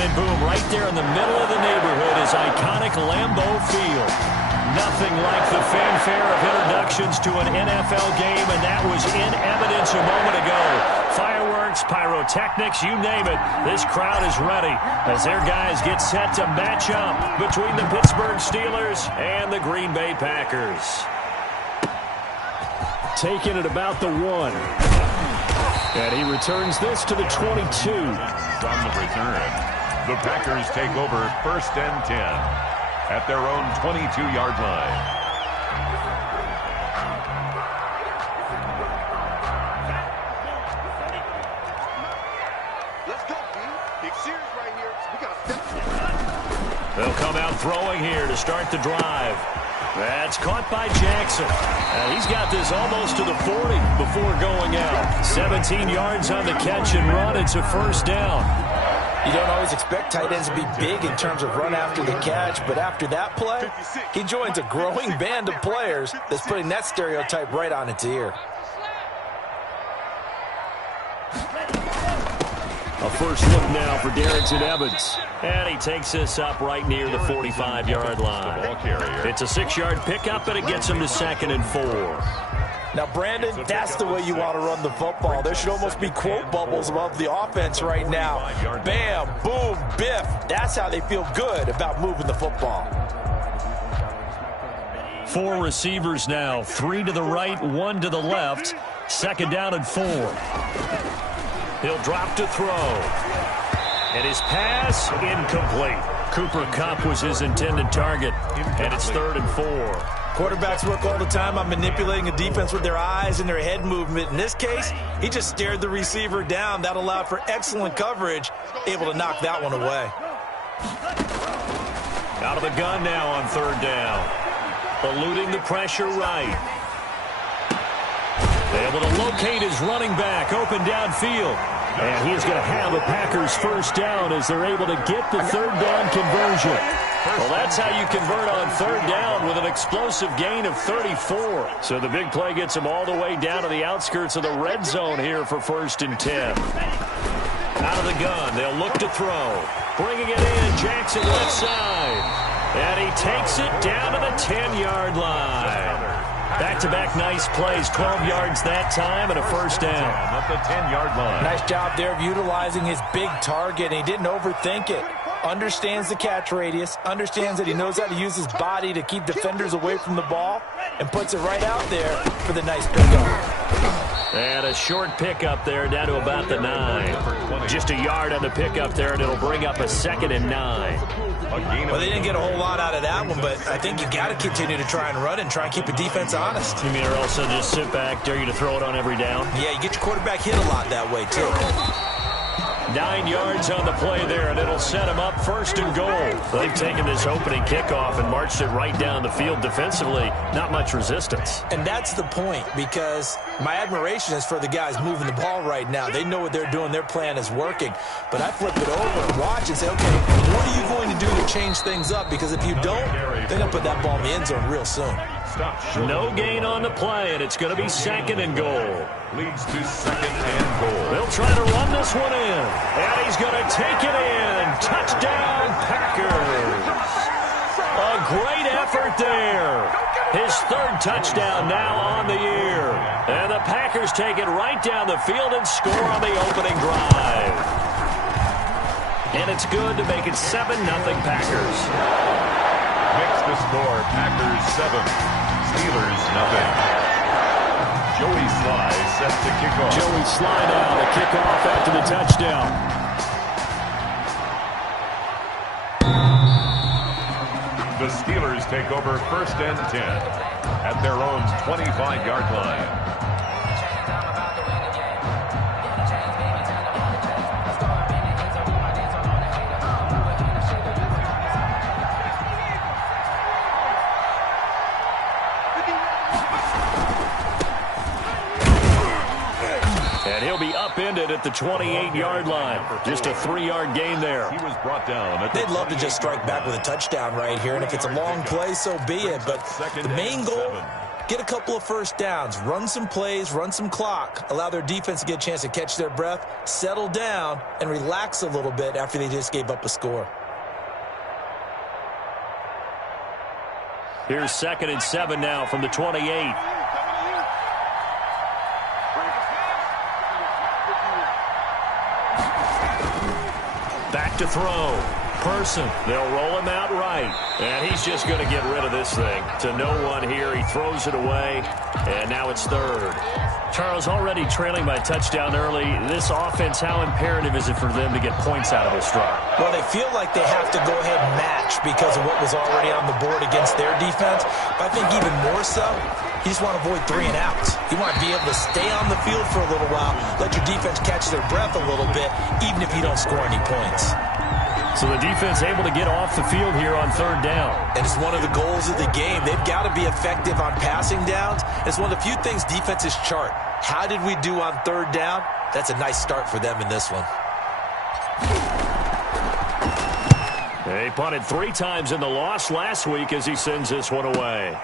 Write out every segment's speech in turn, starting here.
then boom, right there in the middle of the neighborhood is iconic Lambeau Field. Nothing like the fanfare of introductions to an NFL game, and that was in evidence a moment ago. Fireworks, pyrotechnics, you name it. This crowd is ready as their guys get set to match up between the Pittsburgh Steelers and the Green Bay Packers. Taking it about the 1. And he returns this to the 22. On the return, the Packers take over 1st and 10 at their own 22-yard line. Let's go, B. Big series right here. We got to step. They'll come out throwing here to start the drive. That's caught by Jackson. He's got this almost to the 40 before going out. 17 yards on the catch and run. It's a 1st down. You don't always expect tight ends to be big in terms of run after the catch, but after that play, he joins a growing band of players that's putting that stereotype right on its ear. A first look now for Darrington Evans. And he takes this up right near the 45-yard line. It's a 6-yard pickup, and it gets him to 2nd and 4. Now, Brandon, that's the way you want to run the football. There should almost be quote bubbles above the offense right now. Bam, boom, biff. That's how they feel good about moving the football. 4 receivers now. 3 to the right, 1 to the left. 2nd down and 4. He'll drop to throw. And his pass, incomplete. Cooper Kupp was his intended target. And it's 3rd and 4. Quarterbacks work all the time on manipulating a defense with their eyes and their head movement. In this case, he just stared the receiver down. That allowed for excellent coverage, able to knock that one away. Out of the gun now on 3rd down. Eluding the pressure right. Able to locate his running back open downfield. And he is going to have a Packers 1st down as they're able to get the 3rd down conversion. Well, that's how you convert on 3rd down with an explosive gain of 34. So the big play gets them all the way down to the outskirts of the red zone here for 1st and 10. Out of the gun, they'll look to throw. Bringing it in, Jackson left side. And he takes it down to the 10-yard line. Back-to-back nice plays, 12 yards that time and a 1st down. At the 10-yard line. Nice job there of utilizing his big target, and he didn't overthink it. Understands the catch radius, understands that he knows how to use his body to keep defenders away from the ball, and puts it right out there for the nice pickup. And a short pickup there down to about the 9. Just a yard on the pickup there, and it'll bring up a 2nd and 9. Well, they didn't get a whole lot out of that one, but I think you got to continue to try and run and try and keep the defense honest. You mean, or also just sit back, dare you to throw it on every down? Yeah, you get your quarterback hit a lot that way, too. 9 yards on the play there, and it'll set him up 1st and goal. They've taken this opening kickoff and marched it right down the field defensively. Not much resistance. And that's the point, because my admiration is for the guys moving the ball right now. They know what they're doing. Their plan is working. But I flip it over and watch and say, okay, what are you going to do to change things up? Because if you don't, they're going to put that ball in the end zone real soon. No gain on the play, and it's going to be 2nd and goal. Leads to 2nd and goal. They'll try to run this one in. And he's going to take it in. Touchdown, Packers. A great effort there. His 3rd touchdown now on the year. And the Packers take it right down the field and score on the opening drive. And it's good to make it 7-0 Packers. Makes the score Packers 7, Steelers 0. Joey Sly set to kick off. Joey Sly now to kick off after the touchdown. The Steelers take over 1st and 10 at their own 25-yard line. And he'll be upended at the 28-yard line. Just a 3-yard gain there. He was brought down. They'd love to just strike back with a touchdown right here, and if it's a long play, so be it. But the main goal, get a couple of first downs, run some plays, run some clock, allow their defense to get a chance to catch their breath, settle down, and relax a little bit after they just gave up a score. Here's 2nd and 7 now from the 28. Back to throw. Person. They'll roll him out right. And he's just going to get rid of this thing. To no one here. He throws it away. And now it's 3rd. Charles, already trailing by a touchdown early. This offense, how imperative is it for them to get points out of this drive? Well, they feel like they have to go ahead and match because of what was already on the board against their defense. But I think even more so, you just want to avoid 3 and outs. You want to be able to stay on the field for a little while, let your defense catch their breath a little bit, even if you don't score any points. So the defense able to get off the field here on 3rd down. And it's one of the goals of the game. They've got to be effective on passing downs. It's one of the few things defenses chart. How did we do on 3rd down? That's a nice start for them in this one. They punted 3 times in the loss last week as he sends this one away.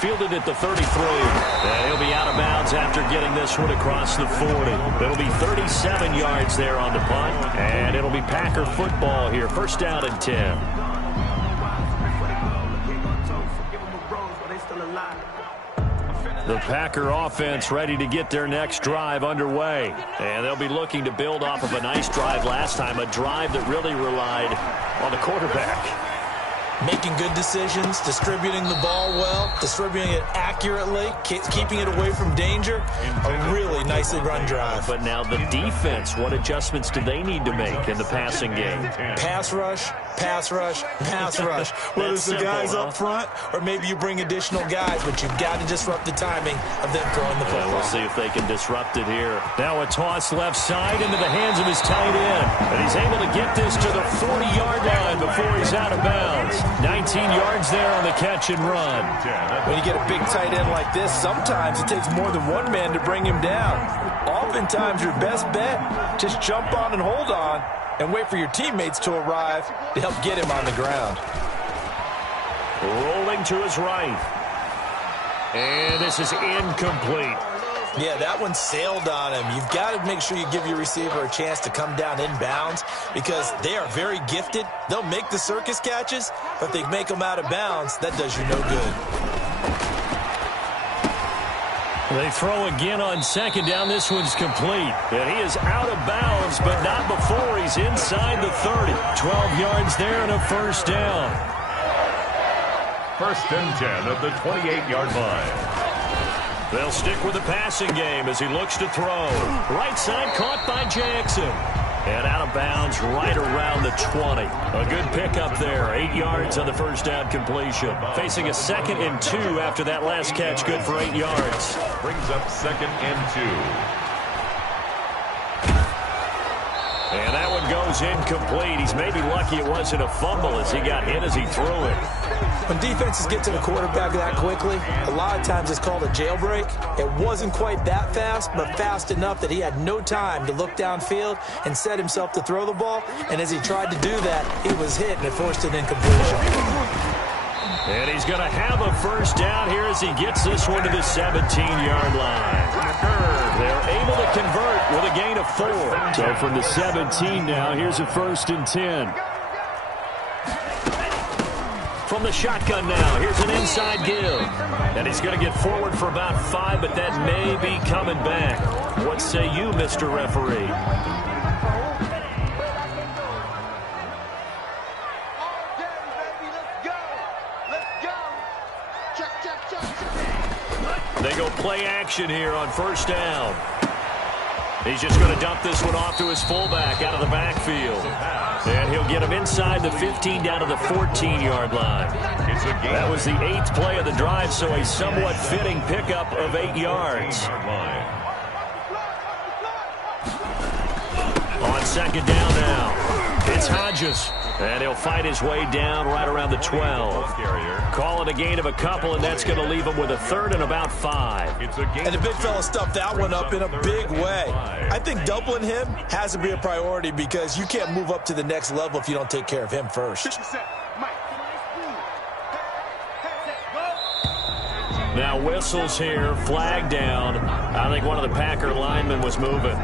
Fielded at the 33. And he'll be out of bounds after getting this one across the 40. It'll be 37 yards there on the punt. And it'll be Packer football here. 1st down and 10. The Packer offense ready to get their next drive underway. And they'll be looking to build off of a nice drive last time. A drive that really relied on the quarterback. Making good decisions, distributing the ball well, distributing it accurately, keeping it away from danger. A really nicely run drive. But now the defense, what adjustments do they need to make in the passing game? Pass rush, pass rush, pass rush. Whether it's the guys up front or maybe you bring additional guys, but you've got to disrupt the timing of them throwing the football. We'll see if they can disrupt it here. Now a toss left side into the hands of his tight end. And he's able to get this to the 40-yard line before he's out of bounds. 19 yards there on the catch and run. When you get a big tight end like this, sometimes it takes more than one man to bring him down. Oftentimes, your best bet, just jump on and hold on and wait for your teammates to arrive to help get him on the ground. Rolling to his right. And this is incomplete. Yeah, that one sailed on him. You've got to make sure you give your receiver a chance to come down inbounds because they are very gifted. They'll make the circus catches, but they make them out of bounds. That does you no good. They throw again on 2nd down. This one's complete. And he is out of bounds, but not before he's inside the 30. 12 yards there and a 1st down. 1st and 10 of the 28-yard line. They'll stick with the passing game as he looks to throw. Right side caught by Jackson. And out of bounds right around the 20. A good pickup there. 8 yards on the 1st down completion. Facing a 2nd and 2 after that last catch. Good for 8 yards. Brings up 2nd and 2. And that one goes incomplete. He's maybe lucky it wasn't a fumble as he got hit as he threw it. When defenses get to the quarterback that quickly, a lot of times it's called a jailbreak. It wasn't quite that fast, but fast enough that he had no time to look downfield and set himself to throw the ball. And as he tried to do that, he was hit and it forced an incompletion. And he's going to have a 1st down here as he gets this one to the 17-yard line. They're able to convert with a gain of 4. So from the 17 now, here's a 1st and 10. From the shotgun now, here's an inside give. And he's going to get forward for about 5, but that may be coming back. What say you, Mr. Referee? They go play action here on 1st down. He's just going to dump this one off to his fullback out of the backfield. And he'll get him inside the 15 down to the 14-yard line. That was the 8th play of the drive, so a somewhat fitting pickup of 8 yards. On 2nd down now, it's Hodges. And he'll fight his way down right around the 12. Call it a gain of a couple, and that's going to leave him with a 3rd and about 5. And the big fella stuffed that one up in a big way. I think doubling him has to be a priority because you can't move up to the next level if you don't take care of him first. Now whistles here, flag down. I think one of the Packer linemen was moving.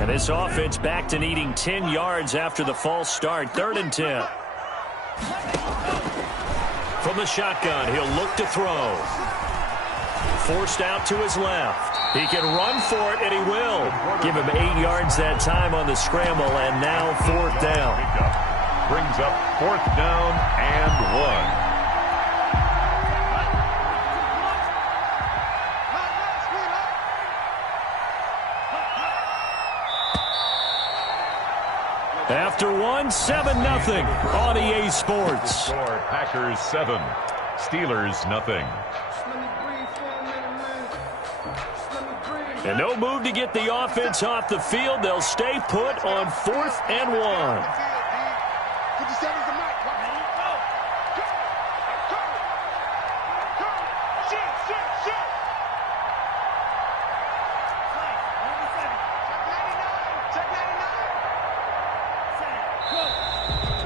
And this offense back to needing 10 yards after the false start. 3rd and 10. From the shotgun, he'll look to throw. Forced out to his left. He can run for it, and he will. Give him 8 yards that time on the scramble, and now 4th down. Brings up 4th down and 1. After 1, 7-0 on EA Sports. Packers 7, Steelers nothing. And no move to get the offense off the field. They'll stay put on 4th and 1.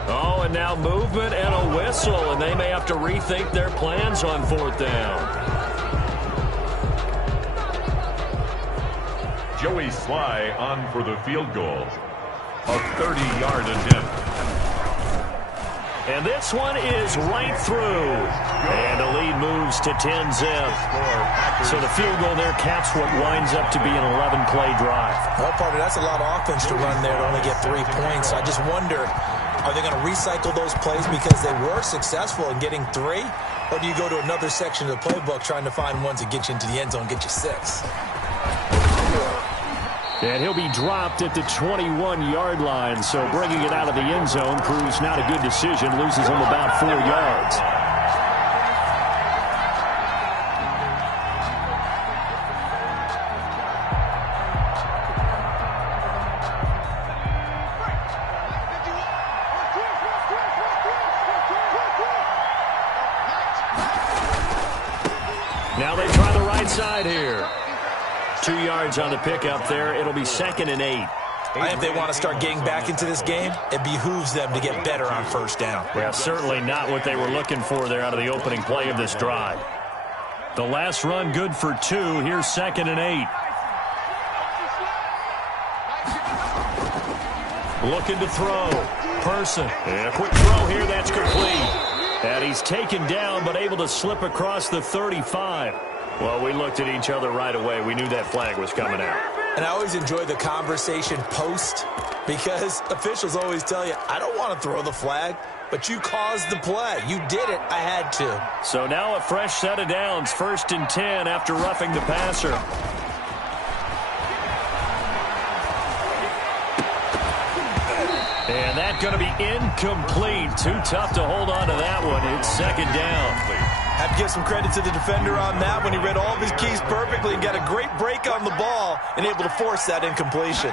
Oh, and now movement and a whistle, and they may have to rethink their plans on 4th down. Joey Sly on for the field goal. A 30-yard attempt. And this one is right through. And the lead moves to 10-zip. So the field goal there caps what winds up to be an 11-play drive. Well, partner, that's a lot of offense to run there to only get 3 points. I just wonder, are they going to recycle those plays because they were successful in getting 3? Or do you go to another section of the playbook trying to find ones that get you into the end zone, get you 6? And he'll be dropped at the 21-yard line. So bringing it out of the end zone proves not a good decision. Loses him about 4 yards. Now they try the right side here. 2 yards on the pickup there. It'll be 2nd and 8. If they want to start getting back into this game, it behooves them to get better on 1st down. Yeah, certainly not what they were looking for there out of the opening play of this drive. The last run good for 2. Here's 2nd and 8. Looking to throw. Person. And a quick throw here. That's complete. And he's taken down but able to slip across the 35. Well, we looked at each other right away. We knew that flag was coming out. And I always enjoy the conversation post because officials always tell you, I don't want to throw the flag, but you caused the play. You did it. I had to. So now a fresh set of downs. 1st and 10 after roughing the passer. And that's going to be incomplete. Too tough to hold on to that one. It's 2nd down. Have to give some credit to the defender on that when he read all of his keys perfectly and got a great break on the ball and able to force that incompletion.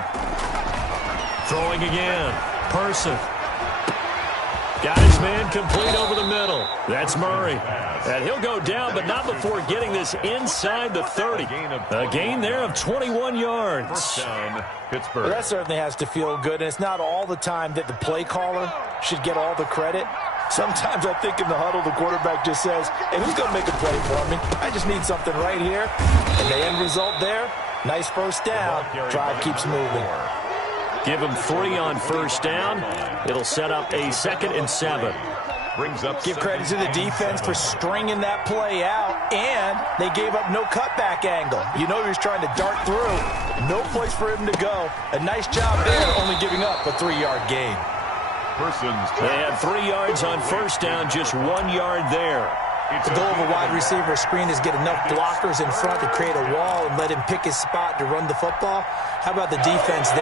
Throwing again. Person. Got his man complete over the middle. That's Murray. And he'll go down, but not before getting this inside the 30. A gain there of 21 yards. 1st down, Pittsburgh. Well, that certainly has to feel good, and it's not all the time that the play caller should get all the credit. Sometimes I think in the huddle, the quarterback just says, hey, who's going to make a play for me? I just need something right here. And the end result there, nice 1st down. Drive keeps moving. Give him 3 on 1st down. It'll set up a 2nd and 7. Brings up. Give credit to the defense for stringing that play out, and they gave up no cutback angle. You know he was trying to dart through. No place for him to go. A nice job there, only giving up a 3-yard gain. They had 3 yards on 1st down, just 1 yard there. The goal of a wide receiver screen is get enough blockers in front to create a wall and let him pick his spot to run the football. How about the defense there?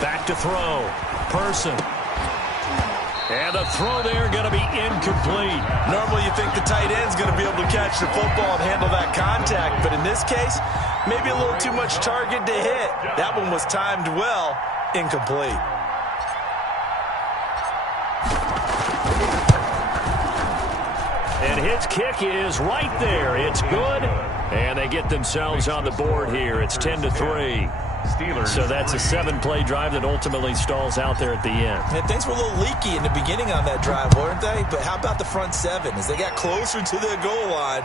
Back to throw. Person. And the throw there going to be incomplete. Normally you think the tight end's going to be able to catch the football and handle that contact, but in this case, maybe a little too much target to hit. That one was timed well, incomplete. And his kick is right there. It's good. And they get themselves on the board here. It's 10-3. Steelers. So that's a 7-play drive that ultimately stalls out there at the end. And things were a little leaky in the beginning on that drive, weren't they? But how about the front seven? As they got closer to their goal line,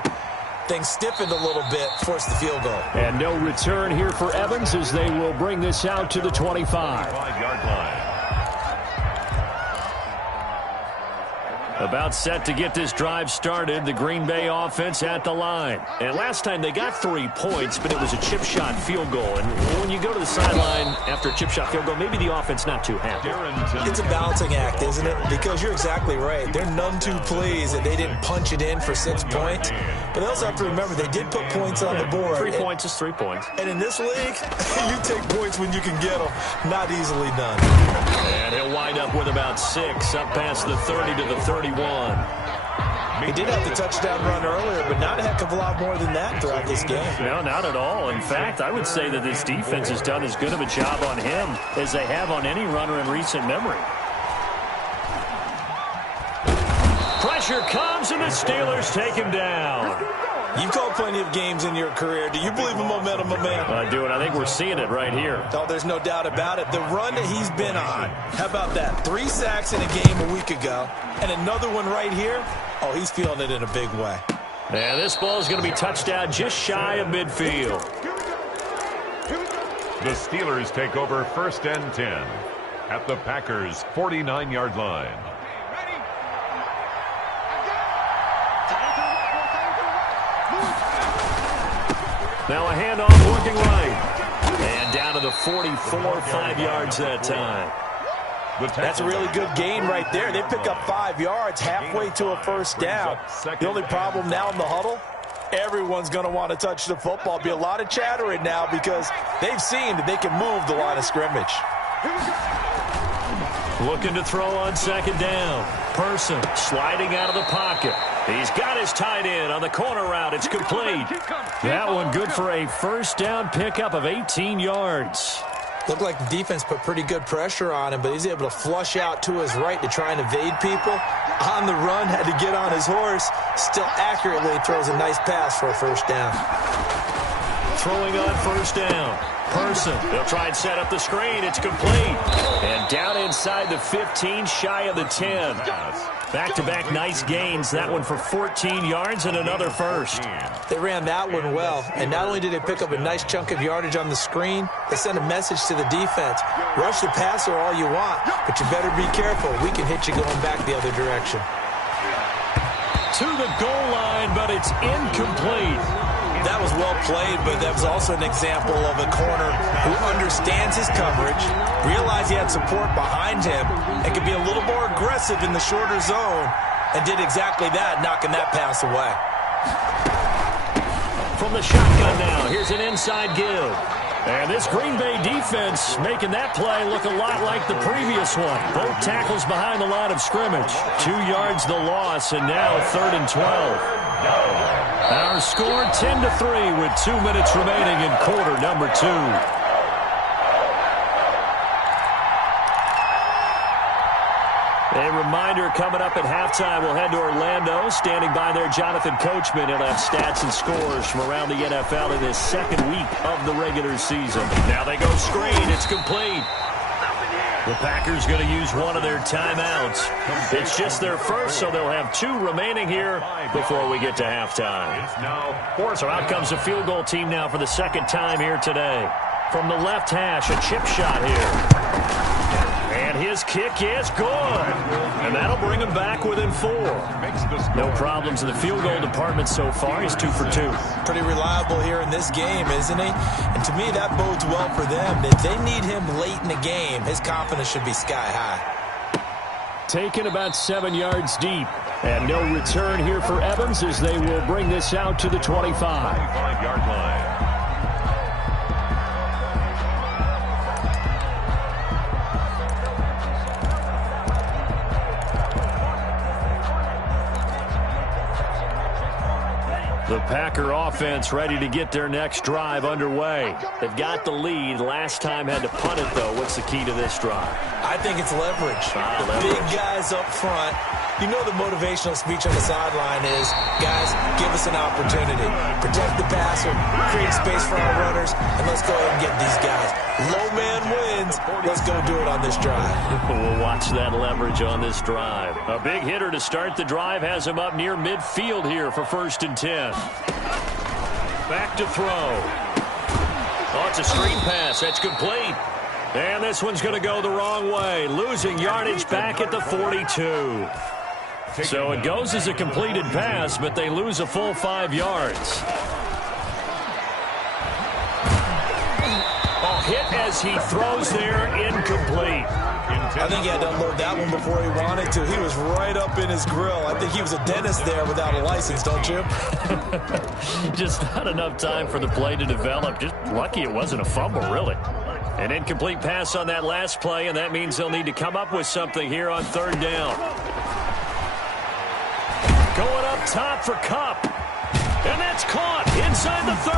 things stiffened a little bit, forced the field goal. And no return here for Evans as they will bring this out to the 25. 5-yard line. About set to get this drive started, the Green Bay offense at the line. And last time they got 3 points, but it was a chip shot field goal. And when you go to the sideline after a chip shot field goal, maybe the offense not too happy. It's a balancing act, isn't it? Because you're exactly right. They're none too pleased that they didn't punch it in for 6 points. But they also have to remember they did put points on the board. 3 points is 3 points. And in this league, you take points when you can get them. Not easily done. And he'll wind up with about 6, up past the 30 to the 31. He did have the touchdown run earlier, but not a heck of a lot more than that throughout this game. No, not at all. In fact, I would say that this defense has done as good of a job on him as they have on any runner in recent memory. Pressure comes, and the Steelers take him down. You've called plenty of games in your career. Do you believe in momentum, my man? I do, and I think we're seeing it right here. Oh, there's no doubt about it. The run that he's been on. How about that? 3 sacks in a game a week ago, and another one right here. Oh, he's feeling it in a big way. And this ball is going to be touched down just shy of midfield. The Steelers take over 1st and 10 at the Packers' 49-yard line. Now a handoff working right. And down to the 44, 5 yards that time. That's a really good gain right there. They pick up 5 yards halfway to a first down. The only problem now in the huddle, everyone's going to want to touch the football. Be a lot of chattering now because they've seen that they can move the line of scrimmage. Looking to throw on 2nd down. Person sliding out of the pocket. He's got his tight end on the corner route. It's complete. That one good for a first down pickup of 18 yards. Looked like the defense put pretty good pressure on him, but he's able to flush out to his right to try and evade people. On the run, had to get on his horse. Still accurately throws a nice pass for a first down. Throwing on 1st down. Person. They'll try and set up the screen. It's complete. And down inside the 15, shy of the 10. Back-to-back nice gains. That one for 14 yards and another first. They ran that one well. And not only did they pick up a nice chunk of yardage on the screen, they sent a message to the defense. Rush the passer all you want, but you better be careful. We can hit you going back the other direction. To the goal line, but it's incomplete. That was well played, but that was also an example of a corner who understands his coverage, realized he had support behind him, and could be a little more aggressive in the shorter zone, and did exactly that, knocking that pass away. From the shotgun now, here's an inside give. And this Green Bay defense making that play look a lot like the previous one. Both tackles behind the line of scrimmage. 2 yards the loss, and now 3rd and 12. Our score 10-3 with 2 minutes remaining in quarter number 2. A reminder coming up at halftime, we'll head to Orlando. Standing by there, Jonathan Coachman. He'll have stats and scores from around the NFL in his 2nd week of the regular season. Now they go screen. It's complete. The Packers going to use one of their timeouts. It's just their first, so they'll have 2 remaining here before we get to halftime. So out comes the field goal team now for the 2nd time here today. From the left hash, a chip shot here. And his kick is good. And that'll bring him back within 4. No problems in the field goal department so far. He's 2 for 2. Pretty reliable here in this game, isn't he? And to me, that bodes well for them. If they need him late in the game, his confidence should be sky high. Taken about 7 yards deep. And no return here for Evans as they will bring this out to the 25. 25-yard line. The Packer offense ready to get their next drive underway. They've got the lead. Last time had to punt it, though. What's the key to this drive? I think it's leverage. The big guys up front. You know the motivational speech on the sideline is, guys, give us an opportunity. Protect the passer, create space for our runners, and let's go ahead and get these guys. Low man wins. Let's go do it on this drive. We'll watch that leverage on this drive. A big hitter to start the drive has him up near midfield here for 1st and 10. Back to throw. Oh, it's a screen pass. That's complete. And this one's going to go the wrong way. Losing yardage back at the 42. So it goes as a completed pass, but they lose a full 5 yards. Oh, hit as he throws there, incomplete. I think he had to unload that one before he wanted to. He was right up in his grill. I think he was a dentist there without a license, don't you? Just not enough time for the play to develop. Just lucky it wasn't a fumble, really. An incomplete pass on that last play, and that means they'll need to come up with something here on 3rd down. Going up top for Kupp. And that's caught inside the 30.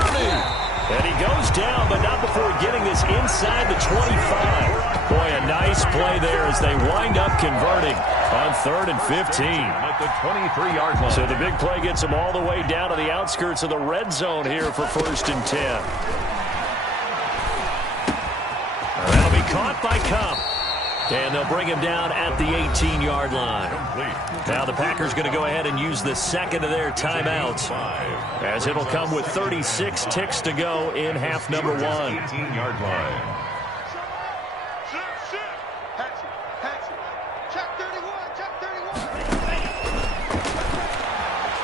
And he goes down, but not before getting this inside the 25. Boy, a nice play there as they wind up converting on 3rd and 15. At the 23-yard line. So the big play gets them all the way down to the outskirts of the red zone here for 1st and 10. That'll be caught by Kupp. And they'll bring him down at the 18-yard line. Now the Packers going to go ahead and use the second of their timeouts, as it'll come with 36 ticks to go in half number 1. 18-yard line.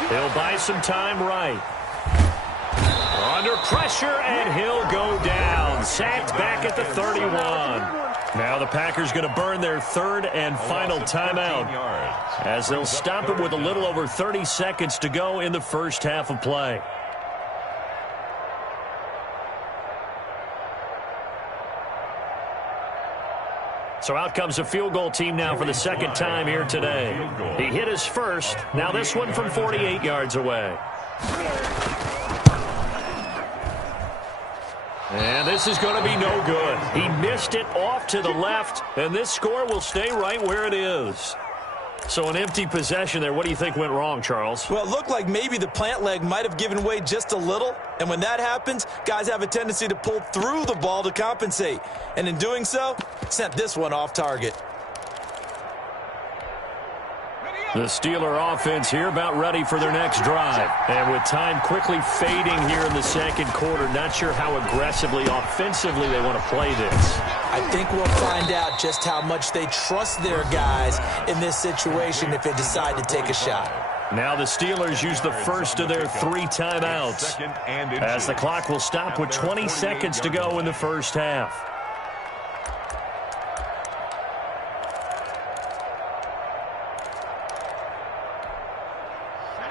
He'll buy some time right. Under pressure, and he'll go down. Sacked back at the 31. Now the Packers going to burn their 3rd and final timeout, as they'll stop it with a little over 30 seconds to go in the first half of play. So out comes a field goal team now for the second time here today. He hit his first. Now this one from 48 yards away. And this is going to be no good. He missed it off to the left, and this score will stay right where it is. So an empty possession there. What do you think went wrong, Charles? Well, it looked like maybe the plant leg might have given way just a little, and when that happens, guys have a tendency to pull through the ball to compensate. And in doing so, sent this one off target. The Steeler offense here about ready for their next drive. And with time quickly fading here in the second quarter, not sure how aggressively, offensively they want to play this. I think we'll find out just how much they trust their guys in this situation if they decide to take a shot. Now the Steelers use the first of their 3 timeouts, as the clock will stop with 20 seconds to go in the first half.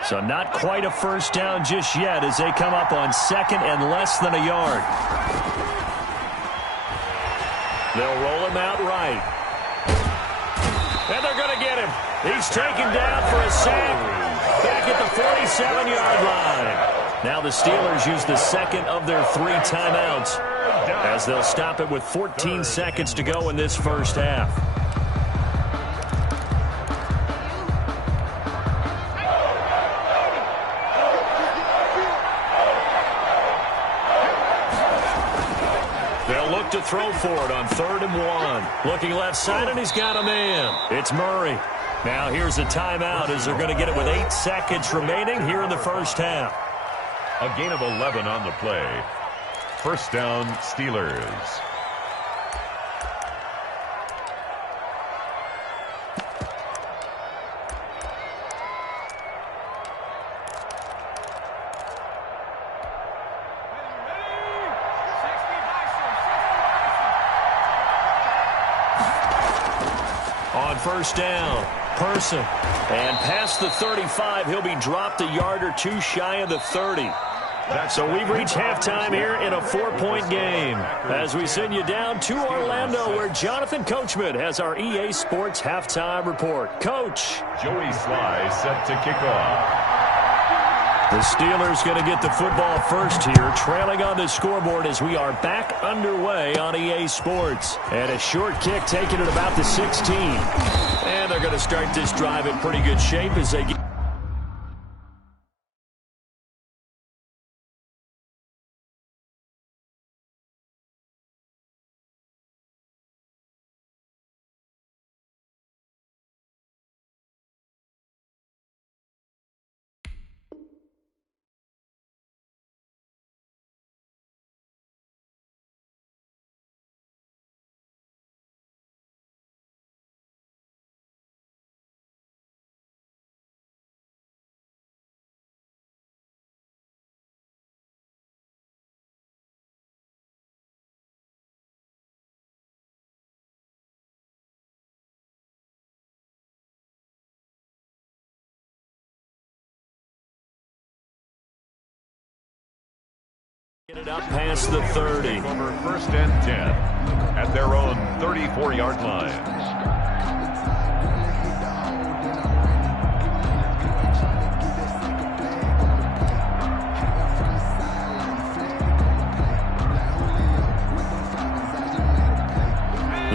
So not quite a first down just yet as they come up on 2nd and less than a yard. They'll roll him out right. And they're going to get him. He's taken down for a sack back at the 47-yard line. Now the Steelers use the second of their 3 timeouts, as they'll stop it with 14 seconds to go in this first half. To throw for it on 3rd and 1. Looking left side, and he's got a man. It's Murray. Now here's a timeout as they're going to get it with 8 seconds remaining here in the first half. A gain of 11 on the play. First down, Steelers. First down, Person. And past the 35, he'll be dropped a yard or 2 shy of the 30. So we've reached halftime here in a 4-point game, as we send you down to Orlando, where Jonathan Coachman has our EA Sports halftime report. Coach. Joey Sly set to kick off. The Steelers going to get the football first here, trailing on the scoreboard as we are back underway on EA Sports. And a short kick taken at about the 16. And they're going to start this drive in pretty good shape as they get get it up past the 30. Over first and 10 at their own 34-yard line.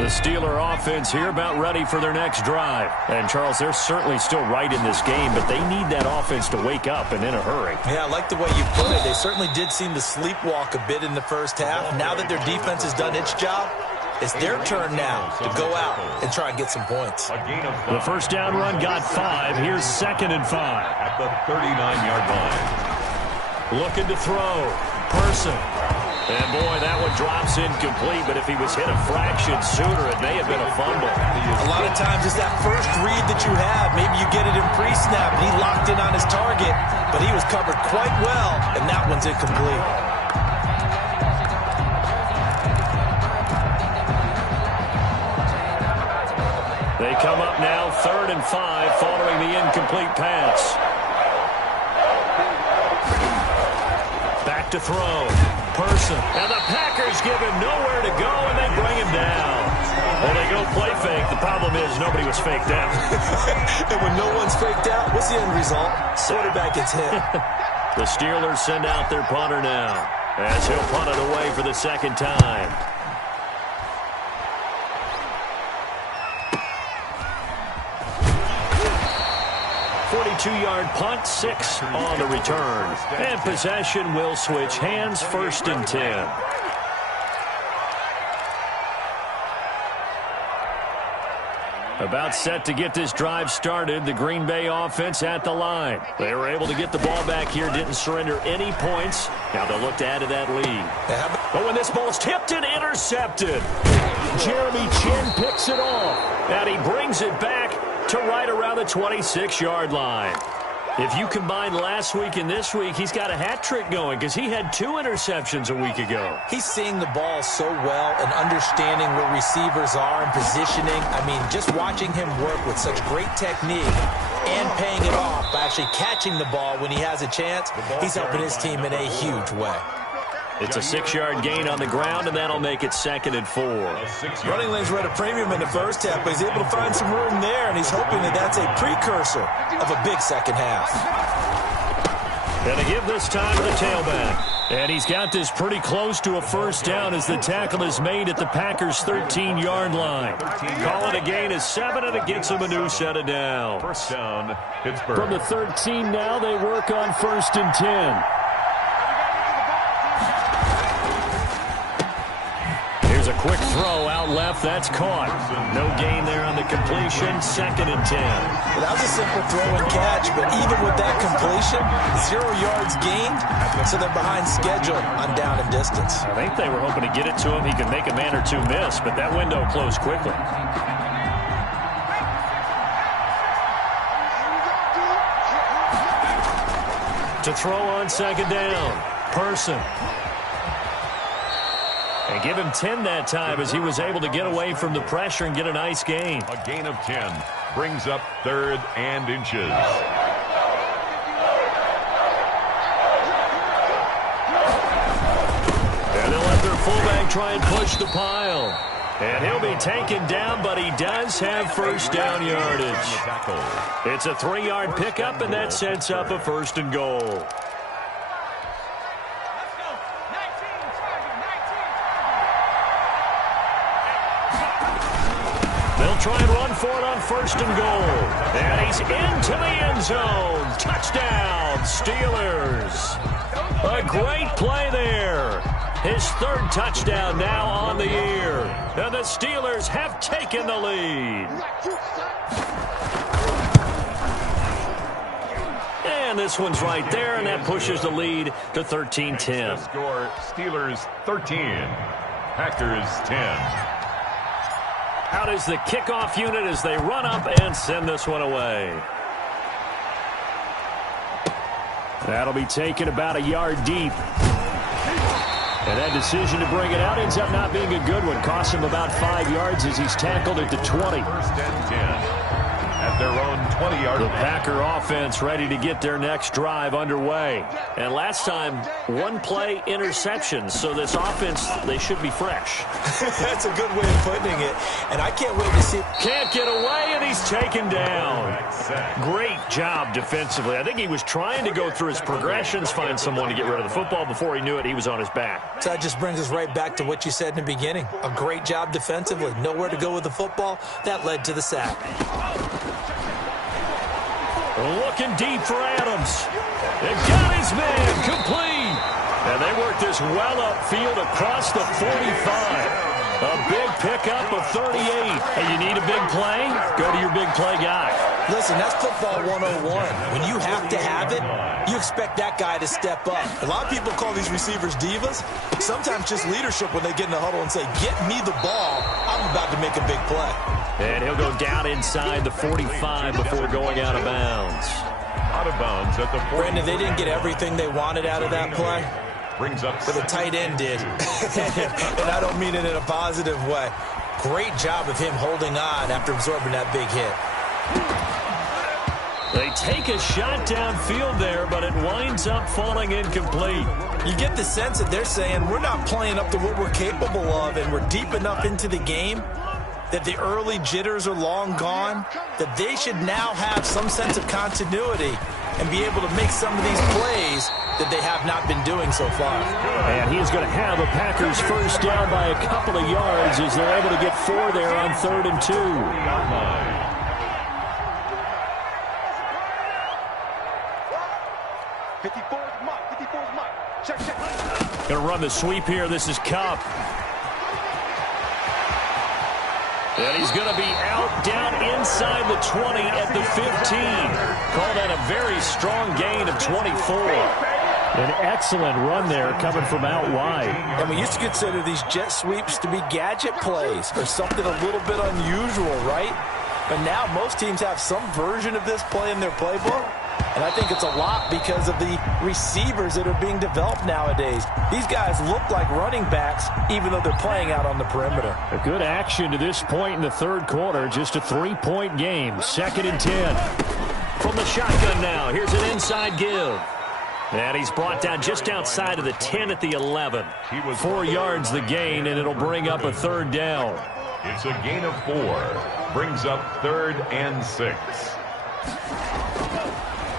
The Steeler offense here about ready for their next drive. And, Charles, they're certainly still right in this game, but they need that offense to wake up and in a hurry. Yeah, I like the way you put it. They certainly did seem to sleepwalk a bit in the first half. Now that their defense has done its job, it's their turn now to go out and try and get some points. The first down run got 5. Here's 2nd and 5. At the 39-yard line. Looking to throw. Person. And, boy, that one drops incomplete, but if he was hit a fraction sooner, it may have been a fumble. A lot of times it's that first read that you have. Maybe you get it in pre-snap, and he locked in on his target, but he was covered quite well, and that one's incomplete. They come up now 3rd and 5 following the incomplete pass. Back to throw. Person. And the Packers give him nowhere to go, and they bring him down. Well, they go play fake. The problem is nobody was faked out. And when no one's faked out, what's the end result? Quarterback gets hit. The Steelers send out their punter now as he'll punt it away for the second time. 42-yard punt, 6 on the return. And possession will switch hands, 1st and 10. About set to get this drive started, the Green Bay offense at the line. They were able to get the ball back here, didn't surrender any points. Now they'll look to add to that lead. But when this ball's tipped and intercepted, Jeremy Chin picks it off. And he brings it back to right around the 26-yard line. If you combine last week and this week, he's got a hat trick going because he had 2 interceptions a week ago. He's seeing the ball so well and understanding where receivers are and positioning. I mean, just watching him work with such great technique and paying it off by actually catching the ball when he has a chance, he's helping his team in a huge way. It's a 6-yard gain on the ground, and that'll make it 2nd and 4. Running lanes were at a premium in the first half, but he's able to find some room there, and he's hoping that that's a precursor of a big second half. Gonna give this time to the tailback. And he's got this pretty close to a first down as the tackle is made at the Packers' 13-yard line. Call it a gain of 7, and it gets him a new set of downs. First down, Pittsburgh. From the 13 now, they work on 1st and 10. Here's a quick throw out left. That's caught. No gain there on the completion. 2nd and 10. Well, that was a simple throw and catch, but even with that completion, 0 yards gained, so they're behind schedule on down and distance. I think they were hoping to get it to him. He could make a man or two miss, but that window closed quickly. To throw on 2nd down. Person. And give him 10 that time as he was able to get away from the pressure and get a nice gain. A gain of 10 brings up 3rd and inches. And they'll let their fullback try and push the pile. And he'll be taken down, but he does have first down yardage. It's a 3-yard pickup, and that sets up a 1st and goal. They'll try and run for it on 1st and goal. And he's into the end zone. Touchdown, Steelers. A great play there. His 3rd touchdown now on the year. And the Steelers have taken the lead. And this one's right there, and that pushes the lead to 13-10. Score, Steelers 13, Packers 10. Out is the kickoff unit as they run up and send this one away. That'll be taken about a yard deep. And that decision to bring it out ends up not being a good one. Costs him about 5 yards as he's tackled at the 20. 1st and 10. At their own 20-yard The line. Packer offense ready to get their next drive underway. And last time, 1-play interception. So this offense, they should be fresh. That's a good way of putting it. And I can't wait to see. Can't get away, and he's taken down. Great job defensively. I think he was trying to go through his progressions, find someone to get rid of the football. Before he knew it, he was on his back. So that just brings us right back to what you said in the beginning. A great job defensively. Nowhere to go with the football. That led to the sack. Looking deep for Adams. They got his man complete. And they work this well upfield across the 45. A big pickup of 38. Hey, you need a big play? Go to your big play guy. Listen, that's football 101. When you have to have it, you expect that guy to step up. A lot of people call these receivers divas. Sometimes just leadership when they get in the huddle and say, get me the ball. I'm about to make a big play. And he'll go down inside the 45 before going out of bounds. Out of bounds at the 40. Brandon, they didn't get everything they wanted out of that play. Brings up But the tight end did. And I don't mean it in a positive way. Great job of him holding on after absorbing that big hit. They take a shot downfield there, but it winds up falling incomplete. You get the sense that they're saying we're not playing up to what we're capable of, and we're deep enough into the game that the early jitters are long gone, that they should now have some sense of continuity and be able to make some of these plays that they have not been doing so far. And he's going to have a Packers first down by a couple of yards as they're able to get 4 there on 3rd and 2. Going to run the sweep here. This is Cup. And he's going to be out down inside the 20 at the 15. Call that a very strong gain of 24. An excellent run there coming from out wide. And we used to consider these jet sweeps to be gadget plays or something a little bit unusual, right? But now most teams have some version of this play in their playbook. And I think it's a lot because of the receivers that are being developed nowadays. These guys look like running backs, even though they're playing out on the perimeter. A good action to this point in the 3rd quarter. Just a 3-point game. 2nd and 10. From the shotgun now. Here's an inside give. And he's brought down just outside of the 10 at the 11. 4 yards the gain, and it'll bring up a 3rd down. It's a gain of 4. Brings up 3rd and 6.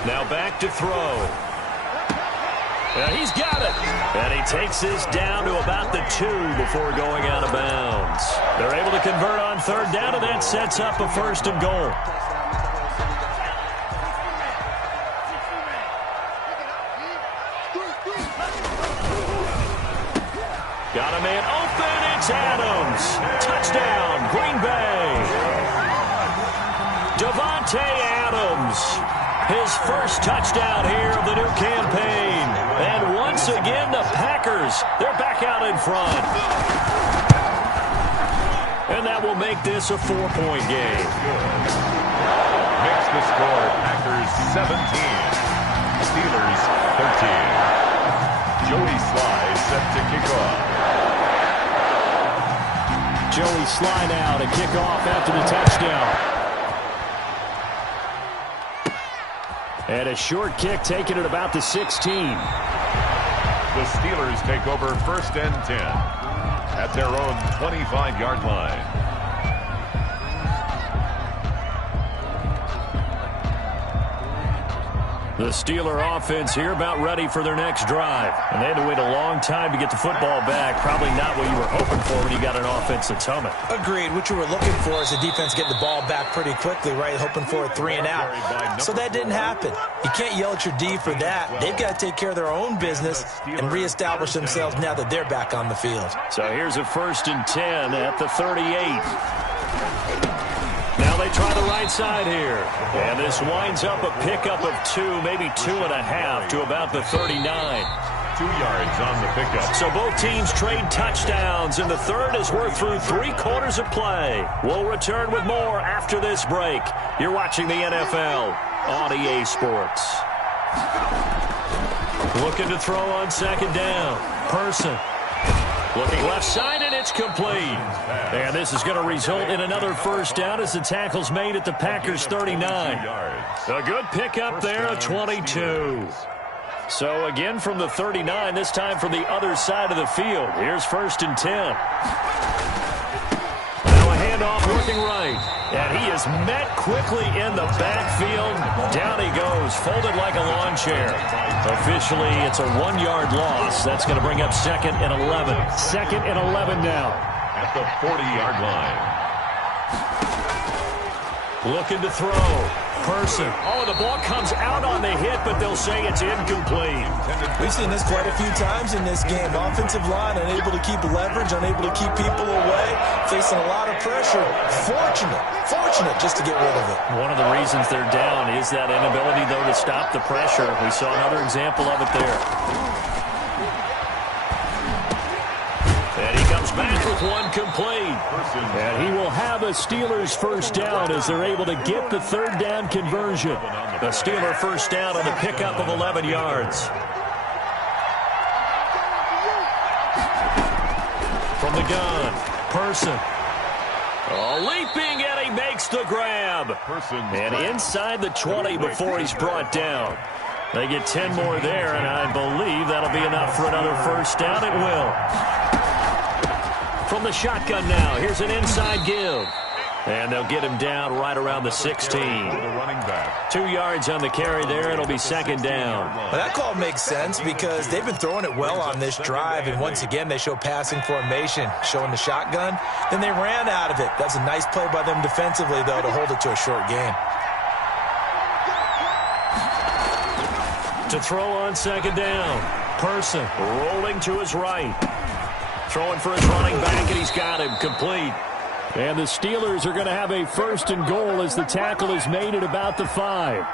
Now back to throw. And he's got it. And he takes this down to about the 2 before going out of bounds. They're able to convert on 3rd down, and that sets up a 1st and goal. Got a man open. It's Adams. Touchdown, Green Bay. Davante Adams. His first touchdown here of the new campaign. And once again, the Packers, they're back out in front. And that will make this a 4-point game. Makes the score Packers 17, Steelers 13. Joey Sly set to kick off. Joey Sly now to kick off after the touchdown. And a short kick taken at about the 16. The Steelers take over 1st and 10. at their own 25-yard line. The Steeler offense here about ready for their next drive. And they had to wait a long time to get the football back. Probably not what you were hoping for when you got an offense that's humming. Agreed. What you were looking for is the defense getting the ball back pretty quickly, right? Hoping for a 3-and-out. So that didn't happen. You can't yell at your D for that. They've got to take care of their own business and reestablish themselves now that they're back on the field. So here's a 1st and 10 at the 38. Now they try the right side here. And this winds up a pickup of 2, maybe 2.5 to about the 39. 2 yards on the pickup. So both teams trade touchdowns, and the third as we're through 3 quarters of play. We'll return with more after this break. You're watching the NFL on EA Sports. Looking to throw on 2nd down. Person. Looking left side, and it's complete. And this is going to result in another 1st down as the tackle's made at the Packers' 39. A good pickup there, a 22. So again from the 39, this time from the other side of the field. Here's 1st and 10. Now a handoff working right. And he is met quickly in the backfield. Down he goes, folded like a lawn chair. Officially, it's a 1-yard loss. That's going to bring up 2nd and 11. 2nd and 11 now. At the 40-yard line. Looking to throw. Person. Oh, the ball comes out on the hit, but they'll say it's incomplete. We've seen this quite a few times in this game. Offensive line unable to keep leverage, unable to keep people away, facing a lot of pressure. Fortunate just to get rid of it. One of the reasons they're down is that inability, though, to stop the pressure. We saw another example of it there. And he comes back with one complete. And he will have a Steelers 1st down as they're able to get the 3rd down conversion. The Steeler 1st down on the pickup of 11 yards. From the gun, Person. Oh, leaping, and he makes the grab. And inside the 20 before he's brought down. They get 10 more there, and I believe that'll be enough for another 1st down. It will. From the shotgun now, here's an inside give. And they'll get him down right around the 16. 2 yards on the carry there. It'll be 2nd down. Well, that call makes sense because they've been throwing it well on this drive. And once again, they show passing formation, showing the shotgun. Then they ran out of it. That's a nice play by them defensively, though, to hold it to a short gain. To throw on 2nd down. Person rolling to his right. Throwing for his running back, and he's got him complete. And the Steelers are going to have a 1st and goal as the tackle is made at about the 5.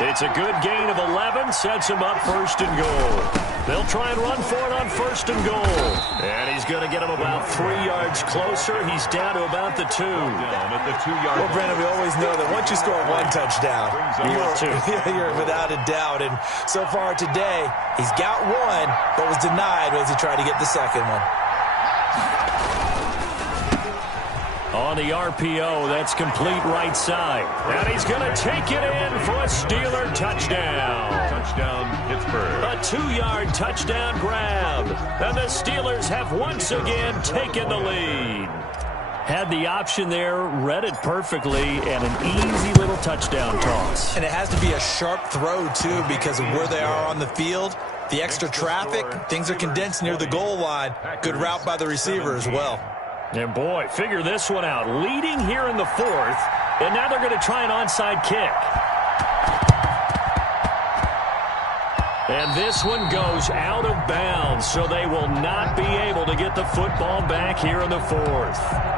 It's a good gain of 11, sets him up 1st and goal. They'll try and run for it on 1st and goal. And he's going to get him about 3 yards closer. He's down to about the 2. Down at the 2-yard line. Well, Brandon, we always know that once you score 1 touchdown, you're without a doubt. And so far today, he's got 1, but was denied as he tried to get the 2nd one. On the RPO, that's complete right side. And he's going to take it in for a Steeler touchdown. Touchdown, Pittsburgh. A 2-yard touchdown grab. And the Steelers have once again taken the lead. Had the option there, read it perfectly, and an easy little touchdown toss. And it has to be a sharp throw, too, because of where they are on the field. The extra traffic, things are condensed near the goal line. Good route by the receiver as well. And boy, figure this one out. Leading here in the 4th, and now they're going to try an onside kick. And this one goes out of bounds, so they will not be able to get the football back here in the 4th.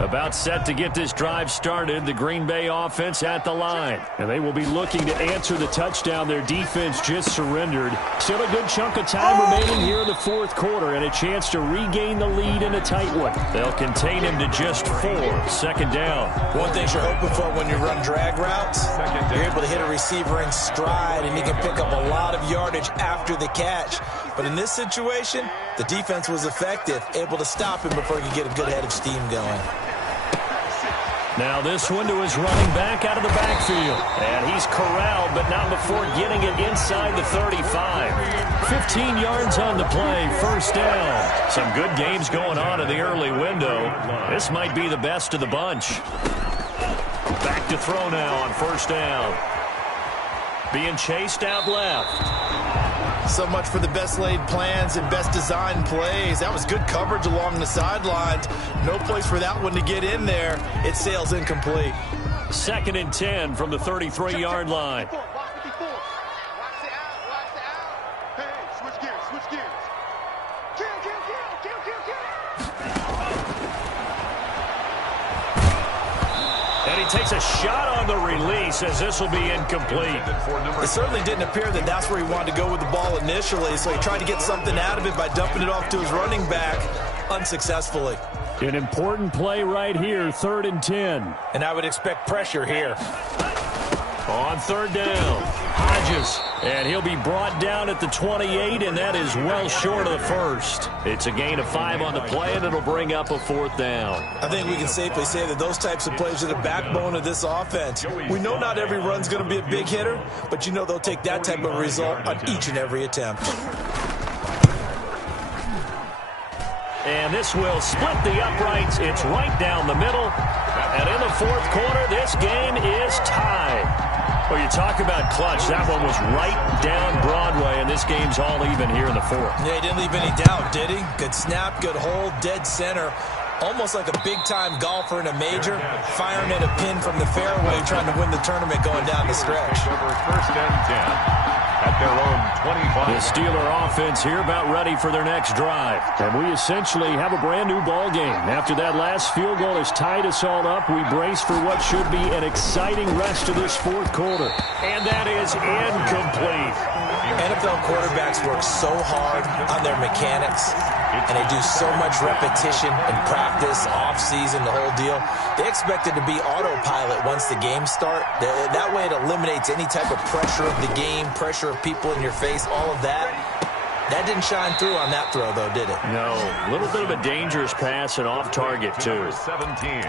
About set to get this drive started, the Green Bay offense at the line. And they will be looking to answer the touchdown their defense just surrendered. Still a good chunk of time remaining here in the 4th quarter and a chance to regain the lead in a tight one. They'll contain him to just 4. 2nd down. One thing you're hoping for when you run drag routes, you're able to hit a receiver in stride and you can pick up a lot of yardage after the catch. But in this situation, the defense was effective, able to stop him before he could get a good head of steam going. Now this one to his running back out of the backfield. And he's corralled, but not before getting it inside the 35. 15 yards on the play, first down. Some good games going on in the early window. This might be the best of the bunch. Back to throw now on first down. Being chased out left. So much for the best laid plans and best designed plays. That was good coverage along the sidelines. No place for that one to get in there. It sails incomplete. 2nd and 10 from the 33-yard line. Watch it out. Hey, switch gears. Kill. And he takes a shot on the release as this will be incomplete. It certainly didn't appear that that's where he wanted to go with the ball initially, so he tried to get something out of it by dumping it off to his running back unsuccessfully. An important play right here, 3rd and 10. And I would expect pressure here. On 3rd down, Hodges. And he'll be brought down at the 28, and that is well short of the first. It's a gain of 5 on the play, and it'll bring up a 4th down. I think we can safely say that those types of plays are the backbone of this offense. We know not every run's going to be a big hitter, but you know they'll take that type of result on each and every attempt. And this will split the uprights. It's right down the middle. And in the 4th quarter, this game is tied. Well, you talk about clutch. That one was right down Broadway, and this game's all even here in the 4th. Yeah, he didn't leave any doubt, did he? Good snap, good hold, dead center. Almost like a big-time golfer in a major, firing at a pin from the fairway, trying to win the tournament going down the stretch. First and 10 at their own 25. The Steeler offense here about ready for their next drive. And we essentially have a brand-new ball game. After that last field goal has tied us all up, we brace for what should be an exciting rest of this 4th quarter. And that is incomplete. NFL quarterbacks work so hard on their mechanics, and they do so much repetition and practice, off-season, the whole deal. They expect it to be autopilot once the games start. That way it eliminates any type of pressure of the game, pressure of people in your face, all of that. That didn't shine through on that throw, though, did it? No. A little bit of a dangerous pass and off target, too.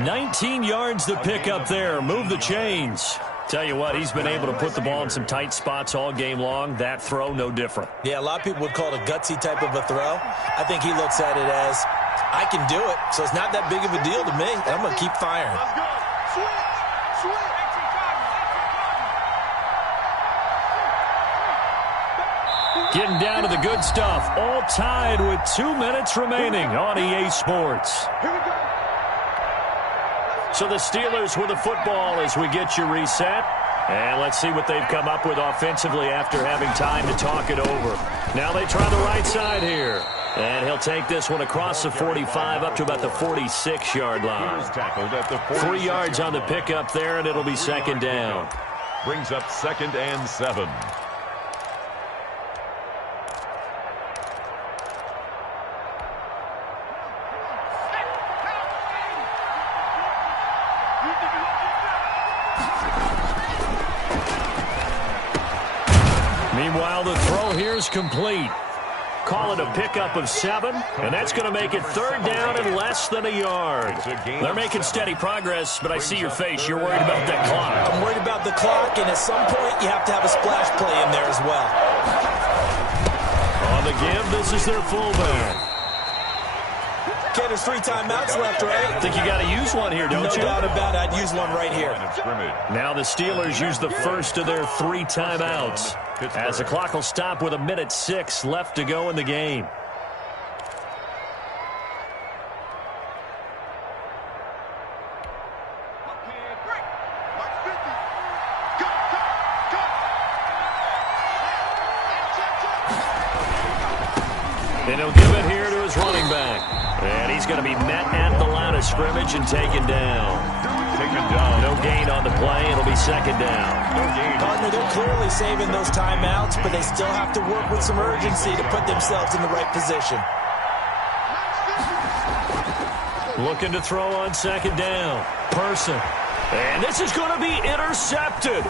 19 yards to pick up there. Move the chains. Tell you what, he's been able to put the ball in some tight spots all game long. That throw, no different. Yeah, a lot of people would call it a gutsy type of a throw. I think he looks at it as, I can do it, so it's not that big of a deal to me, and I'm going to keep firing. Let's go. Switch. Getting down to the good stuff. All tied with 2 minutes remaining on EA Sports. Here we go. So the Steelers with the football as we get you reset. And let's see what they've come up with offensively after having time to talk it over. Now they try the right side here. And he'll take this one across the 45 up to about the 46-yard line. 3 yards on the pickup there, and it'll be 2nd down. Brings up 2nd and 7. Meanwhile, the throw here is complete. Call it a pickup of 7, and that's going to make it 3rd down and less than a yard. They're making steady progress, but I see your face. You're worried about that clock. I'm worried about the clock, and at some point you have to have a splash play in there as well. On the give, this is their fullback. Okay, there's 3 timeouts left, right? I think you got to use one here, don't you? No doubt about it. I'd use one right here. Now the Steelers use the first of their 3 timeouts, as the clock will stop with 1:06 left to go in the game. And he'll give it here to his running back. And he's going to be met at the line of scrimmage and taken down. No gain on the play. It'll be 2nd down. Partner, they're clearly saving those timeouts, but they still have to work with some urgency to put themselves in the right position. Looking to throw on 2nd down. Person. And this is going to be intercepted.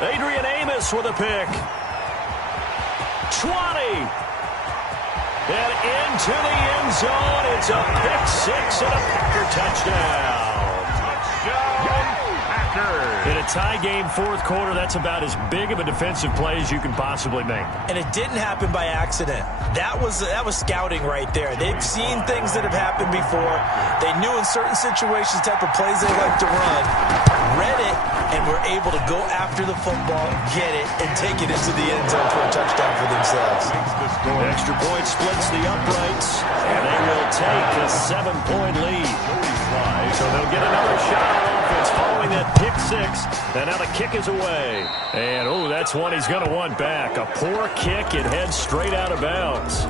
Adrian Amos with a pick. 20. And into the end zone. It's a pick 6 and a Packer touchdown. Packers. In a tie game fourth quarter, that's about as big of a defensive play as you can possibly make. And it didn't happen by accident. That was scouting right there. They've seen things that have happened before. They knew in certain situations type of plays they like to run, read it, and were able to go after the football, get it, and take it into the end zone for a touchdown for themselves. Extra point splits the uprights, and they will take a 7-point lead. So they'll get another shot on offense following that pick six. And now the kick is away. And, oh, that's one he's going to want back. A poor kick. It heads straight out of bounds.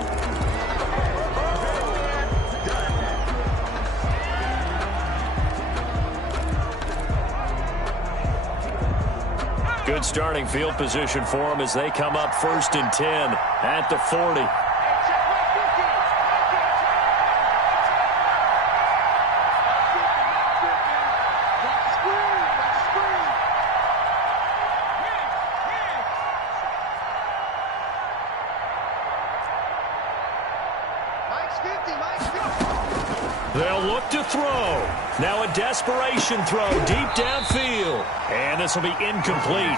Good starting field position for them as they come up 1st and 10 at the 40. They'll look to throw. Now a desperation throw deep downfield. And this will be incomplete.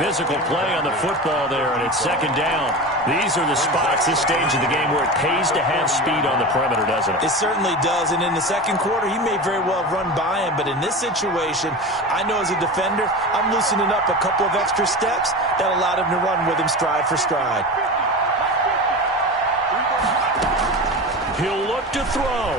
Physical play on the football there, and it's 2nd down. These are the spots, this stage of the game, where it pays to have speed on the perimeter, doesn't it? It certainly does, and in the second quarter, he may very well run by him, but in this situation, I know as a defender, I'm loosening up a couple of extra steps that allowed him to run with him stride for stride. He'll look to throw.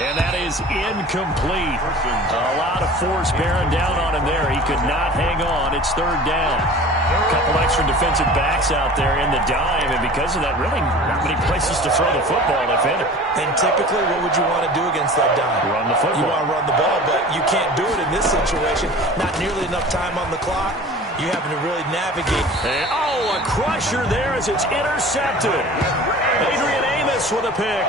And that is incomplete. A lot of force bearing down on him there. He could not hang on. It's 3rd down. A couple extra defensive backs out there in the dime, and because of that, really not many places to throw the football if any. And typically, what would you want to do against that dime? Run the football. You want to run the ball, but you can't do it in this situation. Not nearly enough time on the clock. You having to really navigate. And, oh, a crusher there as it's intercepted. Adrian Amos with a pick.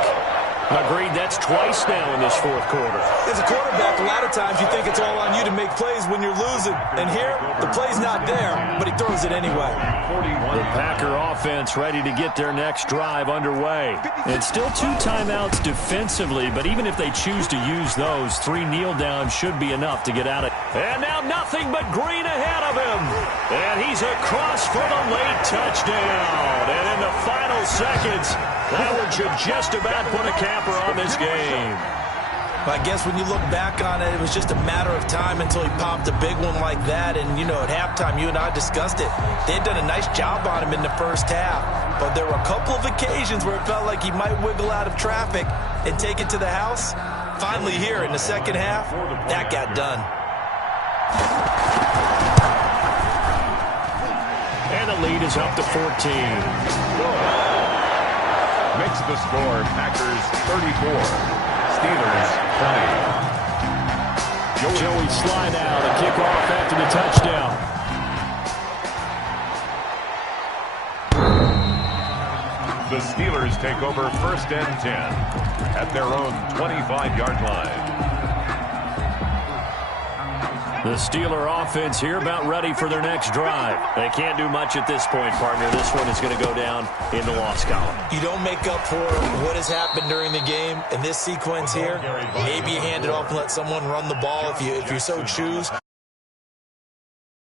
Agreed, that's twice now in this fourth quarter. As a quarterback, a lot of times you think it's all on you to make plays when you're losing. And here, the play's not there, but he throws it anyway. The Packer offense ready to get their next drive underway. And still 2 timeouts defensively, but even if they choose to use those, 3 kneel downs should be enough to get out of it. And now nothing but green ahead of him. And he's across for the late touchdown. And in the final seconds, that one should just about put a capper on this game. I guess when you look back on it, it was just a matter of time until he popped a big one like that. And, you know, at halftime, you and I discussed it. They had done a nice job on him in the first half. But there were a couple of occasions where it felt like he might wiggle out of traffic and take it to the house. Finally here in the second half, that got done. And the lead is up to 14. Makes the score Packers 34, Steelers 20. Joey slide out, a kickoff after the touchdown. The Steelers take over 1st and 10 at their own 25-yard line. The Steeler offense here about ready for their next drive. They can't do much at this point, partner. This one is going to go down in the loss column. You don't make up for what has happened during the game in this sequence here. Maybe you hand it off and let someone run the ball if you so choose.